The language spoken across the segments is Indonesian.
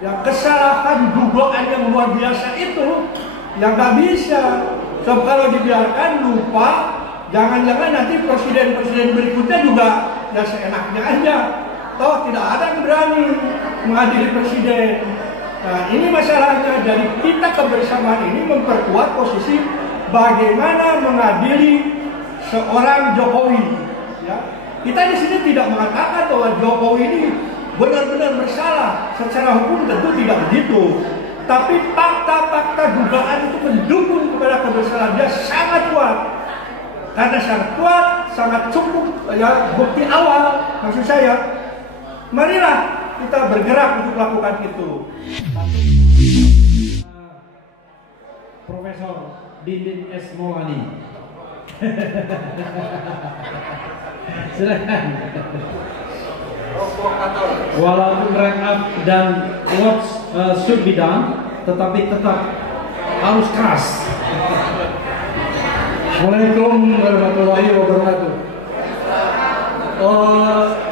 yang kesalahan dugaan yang luar biasa itu yang nggak bisa. So, kalau dibiarkan lupa, jangan-jangan nanti presiden-presiden berikutnya juga ya seenaknya aja. Toh tidak ada yang berani mengadili presiden. Nah, ini masalahnya. Jadi kita kebersamaan ini memperkuat posisi bagaimana mengadili seorang Jokowi. Ya. Kita di sini tidak mengatakan bahwa Jokowi ini benar-benar bersalah. Secara hukum tentu tidak begitu. Tapi fakta-fakta dugaan itu mendukung kepada kebersalahan dia sangat kuat. Karena sangat kuat, sangat cukup ya bukti awal. Maksud saya, marilah kita bergerak untuk melakukan itu. Profesor Dindin S. Maulani. Silakan. Walaupun rank up dan what should be done, tetapi tetap harus keras. Assalamualaikum warahmatullahi wabarakatuh.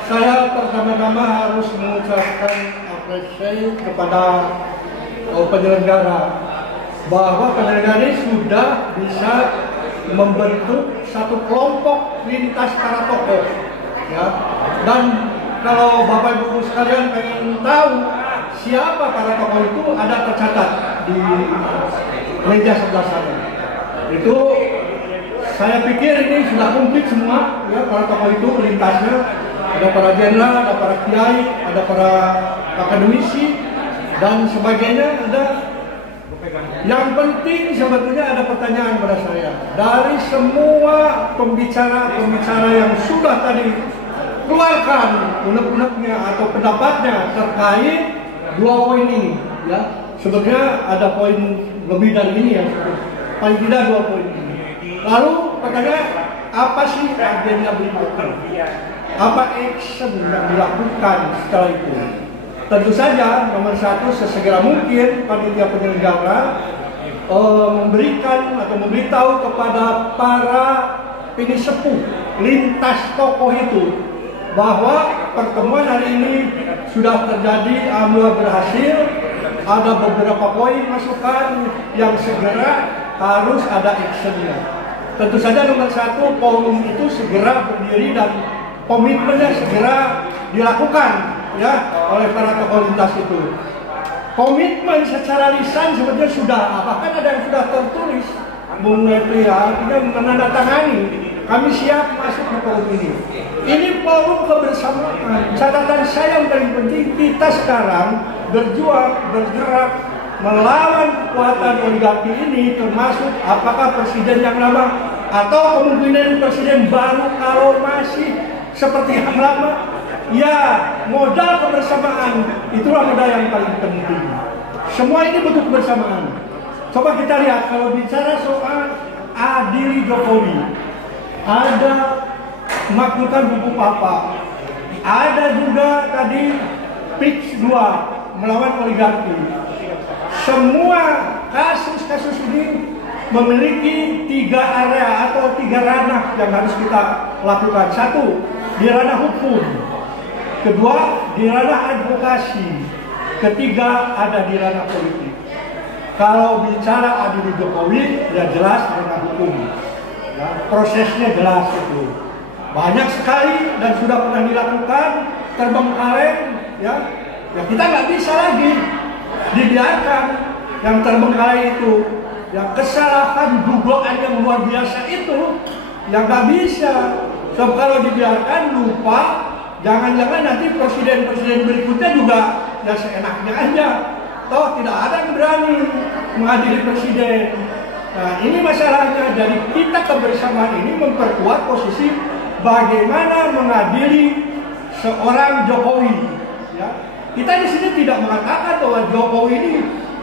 Saya pertama-tama harus mengucapkan apresiasi kepada penyelenggara bahwa penyelenggara ini sudah bisa membentuk satu kelompok lintas para tokoh, ya. Dan kalau Bapak Ibu sekalian pengen tahu siapa para tokoh itu, ada tercatat di meja sebelah sana. Itu saya pikir ini sudah komplit semua, ya, para tokoh itu lintasnya. Ada para jenderal, ada para kiai, ada para akademisi dan sebagainya. Ada. Yang penting sebetulnya ada pertanyaan pada saya. Dari semua pembicara-pembicara yang sudah tadi keluarkan unek-uneknya atau pendapatnya terkait dua poin ini, ya. Sebetulnya ada poin lebih dari ini, ya. Paling tidak dua poin ini. Lalu pertanyaan, apa sih agenda berikutnya? Apa action yang dilakukan setelah itu? Tentu saja nomor satu, sesegera mungkin panitia penyelenggara memberikan atau memberitahu kepada para pinisepuh lintas tokoh itu bahwa pertemuan hari ini sudah terjadi, alhamdulillah berhasil. Ada beberapa poin masukan yang segera harus ada actionnya. Tentu saja nomor satu, forum itu segera berdiri dan komitmennya segera dilakukan, ya, oleh para tokoh lintas itu. Komitmen secara lisan sebetulnya sudah, bahkan ada yang sudah tertulis, Bung Nepri, artinya menandatangani. Kami siap masuk ke forum ini. Ini forum kebersamaan. Catatan saya yang paling penting, kita sekarang berjuang, bergerak melawan kekuatan oligarki ini, termasuk apakah presiden yang lama atau kemungkinan presiden baru. Kalau masih seperti yang lama, ya modal kebersamaan itulah modal yang paling penting. Semua ini butuh kebersamaan. Coba kita lihat, kalau bicara soal adili Jokowi, ada maklukan buku Papa, ada juga tadi PIX 2 melawan oligarki. Semua kasus-kasus ini memiliki 3 area atau 3 ranah yang harus kita lakukan. Satu, di ranah hukum. Kedua, di ranah advokasi. Ketiga, ada di ranah politik. Kalau bicara adili Jokowi, ya jelas ranah hukum. Ya, prosesnya jelas itu. Banyak sekali dan sudah pernah dilakukan, terbengkalai, ya kita nggak bisa lagi dibiarkan yang terbengkalai itu. Yang kesalahan dugaan yang luar biasa itu yang nggak bisa. So, kalau dibiarkan lupa, jangan-jangan nanti presiden-presiden berikutnya juga ya seenaknya aja. Toh tidak ada yang berani mengadili presiden. Nah, ini masalahnya. Jadi kita kebersamaan ini memperkuat posisi bagaimana mengadili seorang Jokowi. Ya. Kita di sini tidak mengatakan bahwa Jokowi ini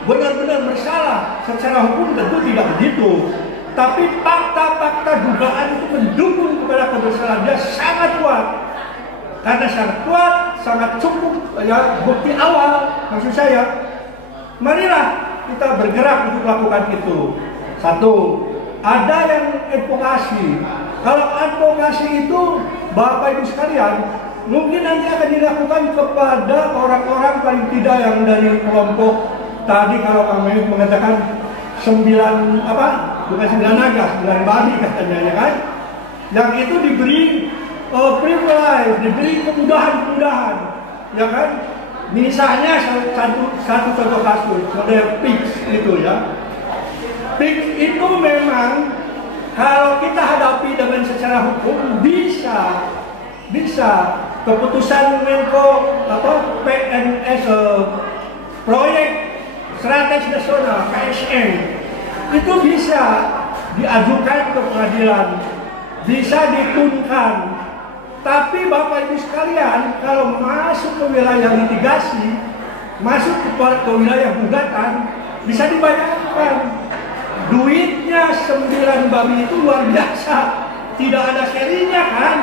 benar-benar bersalah. Secara hukum tentu tidak begitu. Tapi fakta-fakta dugaan itu mendukung kepada kebersalahan dia sangat kuat. Karena sangat kuat, sangat cukup ya bukti awal. Maksud saya, marilah kita bergerak untuk melakukan itu. Satu, ada yang advokasi. Kalau advokasi itu, Bapak Ibu sekalian, mungkin nanti akan dilakukan kepada orang-orang paling tidak yang dari kelompok tadi kalau Kang Mehmet mengatakan 9 apa? Bukan 9 naga, 9 babi katanya ya kan? Yang itu diberi privilege, diberi kemudahan-kemudahan, ya kan? Misalnya satu contoh kasus, model PIX itu ya. PIX itu memang kalau kita hadapi dengan secara hukum bisa keputusan Menko atau PNS proyek strategi nasional KSN itu bisa diajukan ke pengadilan, bisa ditunkan. Tapi Bapak Ibu sekalian, kalau masuk ke wilayah litigasi, masuk ke wilayah gugatan, bisa dibayangkan duitnya 9 babi itu luar biasa, tidak ada serinya kan.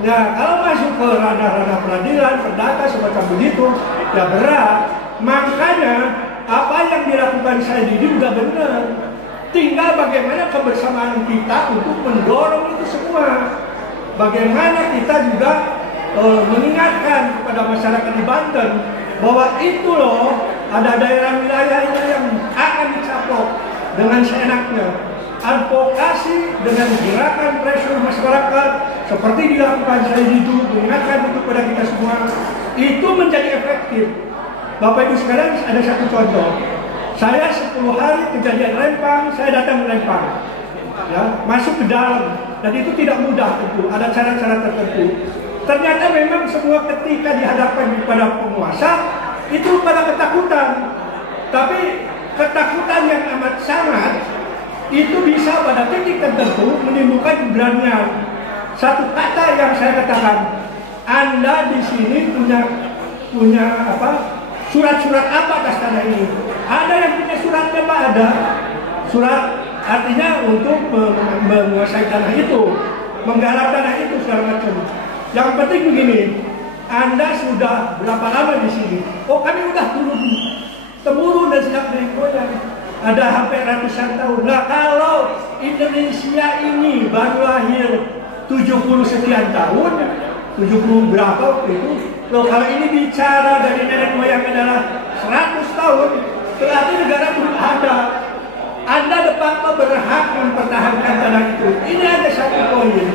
Nah, kalau masuk ke ranah-ranah peradilan, perdata semacam begitu, ya berat. Makanya apa yang dilakukan saya ini juga benar. Tinggal bagaimana kebersamaan kita untuk mendorong itu semua. Bagaimana kita juga mengingatkan kepada masyarakat di Banten bahwa itu loh ada daerah wilayah yang akan dicaplok dengan seenaknya. Advokasi dengan gerakan pressure masyarakat seperti dilakukan saya itu, mengingatkan itu kepada kita semua, itu menjadi efektif. Bapak Ibu sekalian, ada satu contoh. Saya 10 hari kejadian Rempang, saya datang ke Rempang, ya, masuk ke dalam, dan itu tidak mudah tentu, ada cara-cara tertentu. Ternyata memang semua ketika dihadapkan kepada penguasa itu pada ketakutan, tapi ketakutan yang amat sangat itu bisa pada titik tertentu menimbulkan keberanian. Satu kata yang saya katakan, Anda di sini punya apa? Surat-surat apa atas tanah ini? Ada yang punya suratnya Pak? Ada. Surat artinya untuk menguasai tanah itu, menggarap tanah itu segala macam. Yang penting begini, Anda sudah berapa lama di sini? Oh, kami udah temurun dan sejak dari goyang. Ada hampir ratusan tahun. Nah, kalau Indonesia ini baru lahir 70 sekian tahun, 70 berapa waktu itu? Loh, kalau ini bicara dari nenek moyang adalah 100 tahun, berarti negara belum ada. Anda de facto berhak mempertahankan tanah itu. Ini ada satu poin.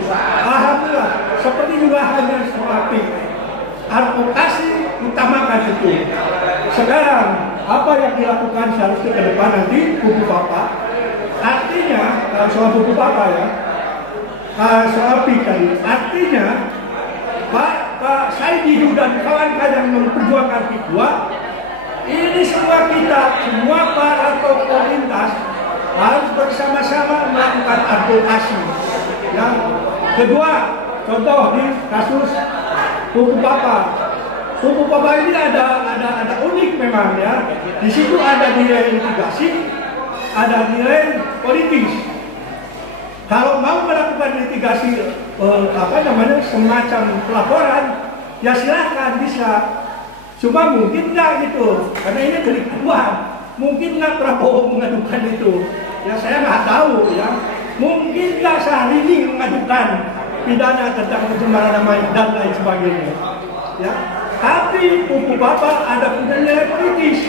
Alhamdulillah, seperti juga hanya soal PIK. Advokasi utamakan itu. Sekarang, apa yang dilakukan seharusnya ke depan nanti buku Bapak? Artinya, kalau soal buku Bapak ya, soal PIK tadi, artinya Pak Saidi dan kawan-kawan yang memperjuangkan PIK 2, ini semua kita, semua para tokoh lintas harus bersama-sama melakukan advokasi. Ya. Kedua, contoh di kasus buku Bapak. Buku Bapak ini ada unik memang ya. Di situ ada nilai litigasi, ada nilai politis. Kalau mau melakukan litigasi semacam pelaporan, ya silahkan bisa. Cuma mungkin nggak gitu, karena ini delik aduan. Mungkin nggak Prabowo mengadukan itu. Ya saya nggak tahu ya. Mungkin nggak Syahrini mengadukan pidana tentang pencemaran nama dan lain sebagainya. Ya. Tapi buku Bapak ada punya nilai politis.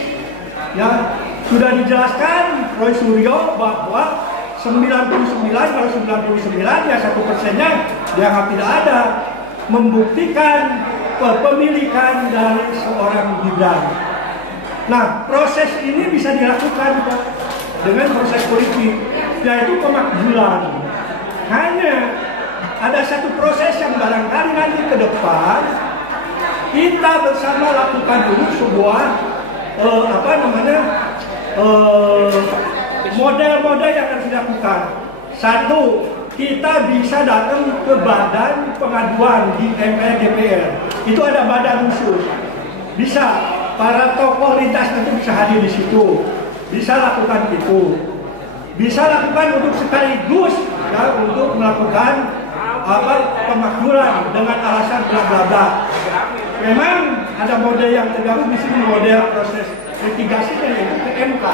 Ya sudah dijelaskan Roy Suryo bahwa 99, kalau 99 ya 1%-nya dianggap tidak ada, membuktikan kepemilikan dari seorang Gibran. Nah, proses ini bisa dilakukan dengan proses politik, yaitu pemakzulan. Hanya ada satu proses yang barangkali nanti ke depan kita bersama lakukan dulu sebuah model-model yang harus dilakukan. Satu, kita bisa datang ke badan pengaduan di MPR DPR. Itu ada badan khusus. Bisa para tokoh lintas nanti bisa hadir di situ. Bisa lakukan itu. Bisa lakukan untuk sekaligus ya, untuk melakukan pemakzulan dengan alasan bla bla bla. Memang ada model yang tergabung di sini, model proses litigasinya yaitu ke MK.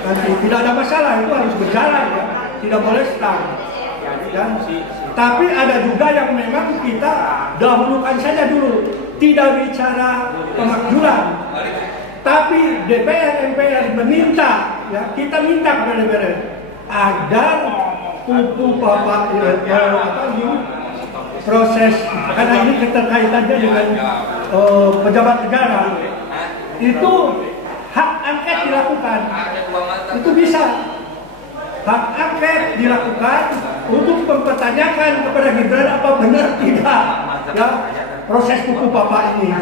Nanti tidak ada masalah, itu harus berjalan ya, tidak boleh stuck. ya. Tapi ada juga yang memang kita dahulukan saja dulu, tidak bicara pemakzulan. Tapi DPR, MPR meminta, ya, kita minta kepada DPR agar pupu bapak proses, karena ini keterkaitannya dengan pejabat negara, itu hak angket dilakukan, itu bisa hak angket dilakukan untuk mempertanyakan kepada Gibran apa benar tidak ya proses pupu bapak ini.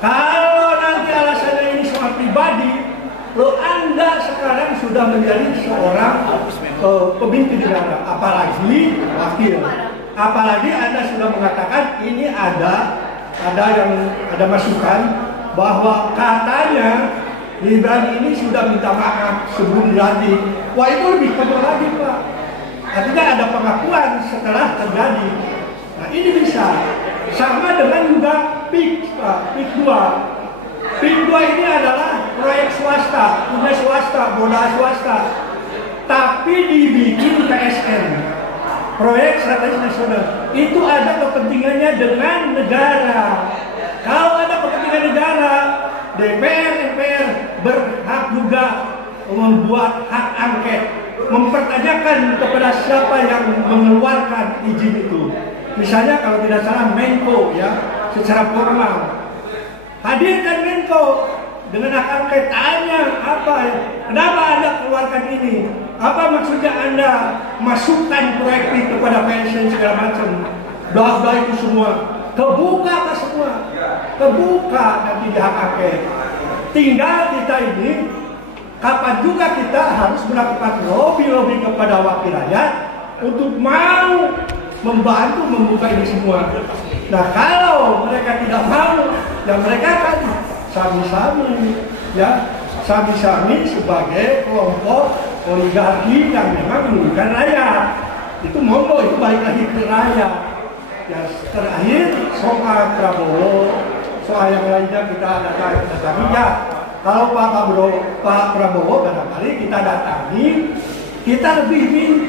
Kalau nanti alasannya ini soal pribadi, lo Anda sekarang sudah menjadi seorang pemimpin negara, apalagi wakil. Apalagi Anda sudah mengatakan ini ada masukan bahwa katanya Gibran ini sudah minta maaf sebelum dilantik. Wah, itu lebih kebal lagi, Pak. Artinya ada pengakuan setelah terjadi. Nah, ini bisa sama dengan juga PIK, Pak, PIK 2. PIK 2 ini adalah proyek swasta, punya swasta, modal swasta, tapi dibikin PSN, proyek strategis nasional. Itu ada kepentingannya dengan negara. Kalau ada kepentingan negara, DPR, MPR berhak juga membuat hak angket, mempertanyakan kepada siapa yang mengeluarkan izin itu. Misalnya kalau tidak salah Menko, ya, secara formal hadirkan Menko dengan hak angket, tanya apa, kenapa Anda keluarkan ini, apa maksudnya Anda masukkan proyek itu kepada PSN segala macam, doa itu semua kebuka ke semua, kebuka nanti di hak angket. Tinggal kita ini kapan juga kita harus melakukan lobby kepada wakil rakyat untuk mau membantu membuka ini semua. Nah, kalau mereka tidak mau, ya mereka kan sami-sami, ya, sami-sami sebagai kelompok oligarki yang memang merugikan rakyat. Itu monggo, itu balik lagi ke rakyat. Ya, terakhir soal Prabowo, soal yang lainnya kita datangi, ya. Kalau Pak Prabowo barangkali kita datangi, kita lebih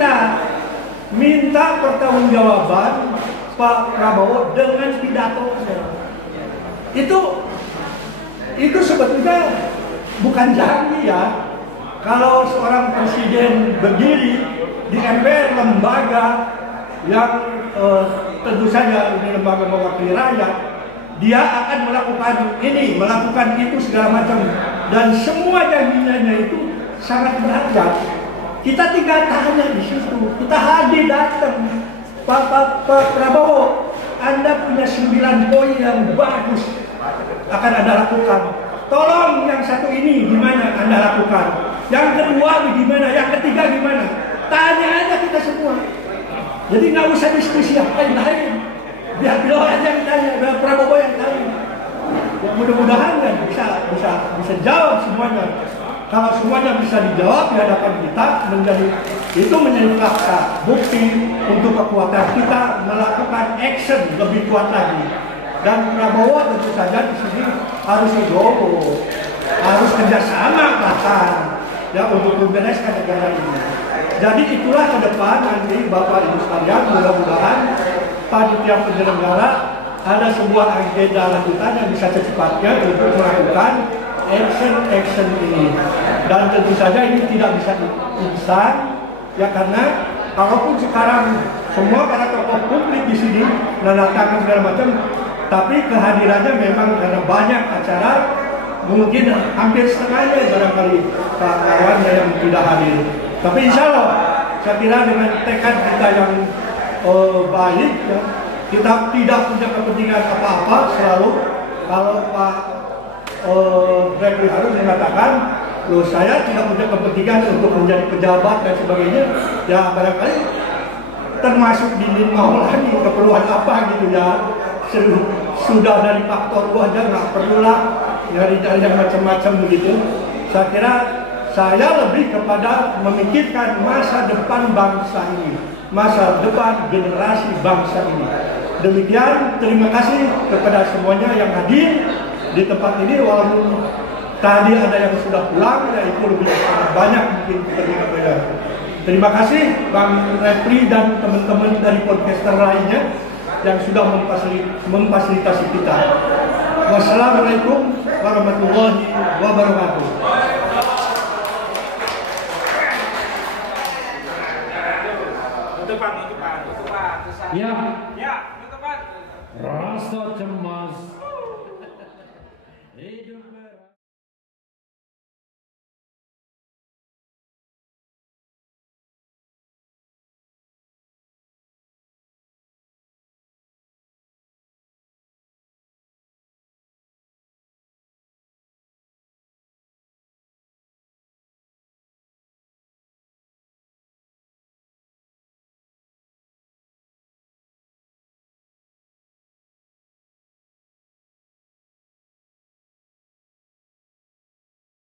minta pertanggungjawaban Pak Prabowo dengan pidatonya. Itu sebetulnya bukan janji, ya. Kalau seorang presiden berdiri di MPR, lembaga yang tentu saja ini lembaga mewakili rakyat, dia akan melakukan ini, melakukan itu segala macam, dan semua janjinya itu sangat berharga. Kita tinggal tanya di situ, kita hadir datang. Pak Prabowo, Anda punya 9 poin yang bagus akan Anda lakukan. Tolong yang satu ini gimana Anda lakukan? Yang kedua gimana? Yang ketiga gimana? Tanya aja kita semua. Jadi nggak usah diskusi apa yang lain. Biar beliau aja yang tanya, biar Prabowo yang tanya. Ya, mudah-mudahan kan bisa jawab semuanya. Kalau semuanya bisa dijawab di hadapan kita, menjadi fakta, bukti untuk kekuatan kita melakukan action lebih kuat lagi. Dan Prabowo tentu saja di sini harus legowo, harus kerjasama bahkan, ya, untuk membereskan negara ini. Jadi itulah ke depan nanti Bapak Ibu sekalian, mudah-mudahan panitia penyelenggara ada sebuah agenda lanjutan yang bisa secepatnya untuk melakukan action ini. Dan tentu saja ini tidak bisa instan, ya, karena kalaupun sekarang semua para tokoh publik di sini menandatangan segala macam, tapi kehadirannya memang karena banyak acara, mungkin hampir setengahnya barangkali Pak Marwan yang tidak hadir. Tapi insya Allah, saya kira dengan tekad kita yang baik, ya, kita tidak punya kepentingan apa-apa selalu. Kalau Pak Refli Harun mengatakan, loh, saya tidak punya kepentingan untuk menjadi pejabat dan sebagainya, ya barangkali termasuk di mau lagi keperluan apa gitu, ya. Sudah dari faktor gua aja nggak perlulah dari yang macam-macam begitu. Saya kira saya lebih kepada memikirkan masa depan bangsa ini, masa depan generasi bangsa ini. Demikian, terima kasih kepada semuanya yang hadir di tempat ini, walaupun tadi ada yang sudah pulang, ya itu lebih banyak mungkin kita berbeda. Terima kasih Bang Repli dan teman-teman dari podcaster lainnya yang sudah memfasilitasi kita. Wassalamualaikum warahmatullahi wabarakatuh. Ya, rasa cemas